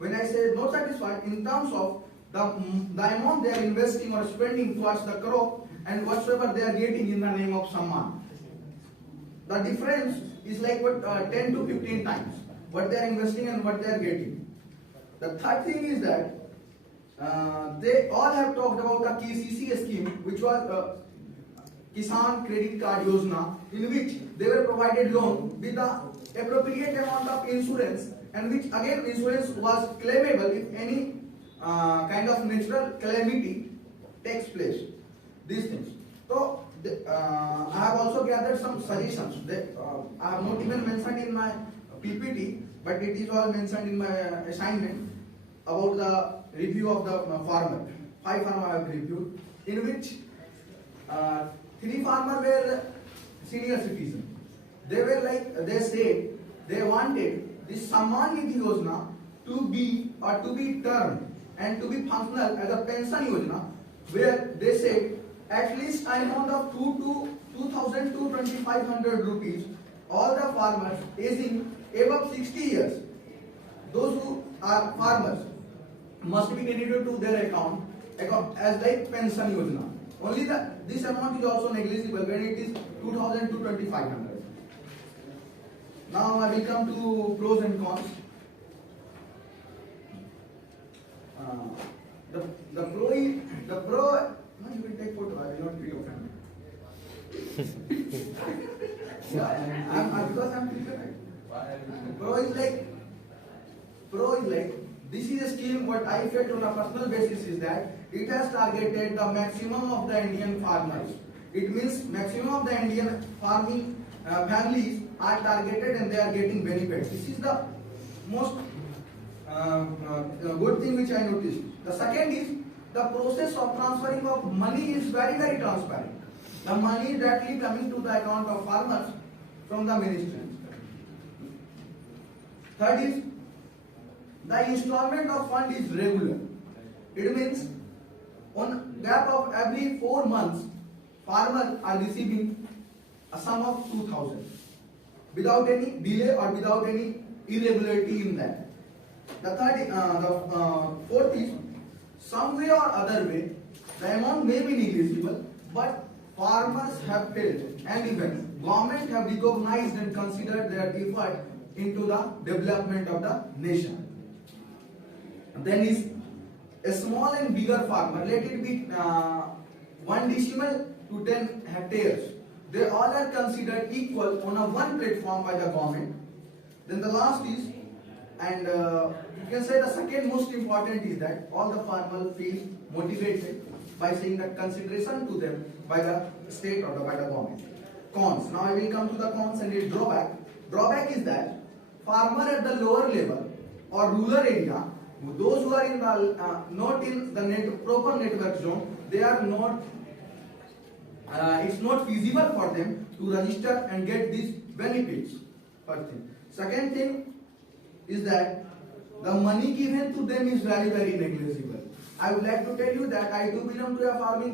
When I say not satisfied, in terms of the amount they are investing or spending towards the crop and whatsoever they are getting in the name of Samman. The difference is like what 10 to 15 times what they are investing and what they are getting. The third thing is that they all have talked about the KCC scheme, which was Kisan Credit Card Yojana, in which they were provided loan with the appropriate amount of insurance, and which again insurance was claimable if any kind of natural calamity takes place. These things. So I have also gathered some suggestions that I have not even mentioned in my PPT, but it is all mentioned in my assignment about the review of the farmer. 5 farmer I have reviewed, in which 3 farmers were senior citizens. They were like, they said they wanted this Samman Nidhi Yojana to be termed and to be functional as a pension Yojana, where they said at least amount of 2,000 to 2,500 rupees. All the farmers aging above 60 years, those who are farmers, must be credited to their account as like pension Yojana. Only this amount is also negligible when it is 2,000 to 2,500. Now I will come to pros and cons. The pro. No, you will take photo. I will not be offended. Yeah, because I'm prepared. Pro is like this is a scheme. What I felt on a personal basis is that it has targeted the maximum of the Indian farmers. It means maximum of the Indian farming families are targeted and they are getting benefits. This is the most good thing which I noticed. The second is the process of transferring of money is very, very transparent. The money is directly coming to the account of farmers from the ministry. Third is the installment of fund is regular. It means on gap of every 4 months, farmers are receiving a sum of 2,000 without any delay or without any irregularity in that. The fourth is some way or other way the amount may be negligible, but farmers have failed, and even government have recognized and considered their effort into the development of the nation. Then is a small and bigger farmer, let it be 1 decimal to 10 hectares. They all are considered equal on a one platform by the government. Then the last is, and you can say the second most important is that all the farmers feel motivated by saying that consideration to them by the state or by the government. Cons. Now I will come to the cons and its drawback. Drawback is that farmer at the lower level or rural area, those who are in the not in the proper network zone, they are not. It's not feasible for them to register and get these benefits. First thing. Second thing is that the money given to them is very, very negligible. I would like to tell you that I do belong to a farming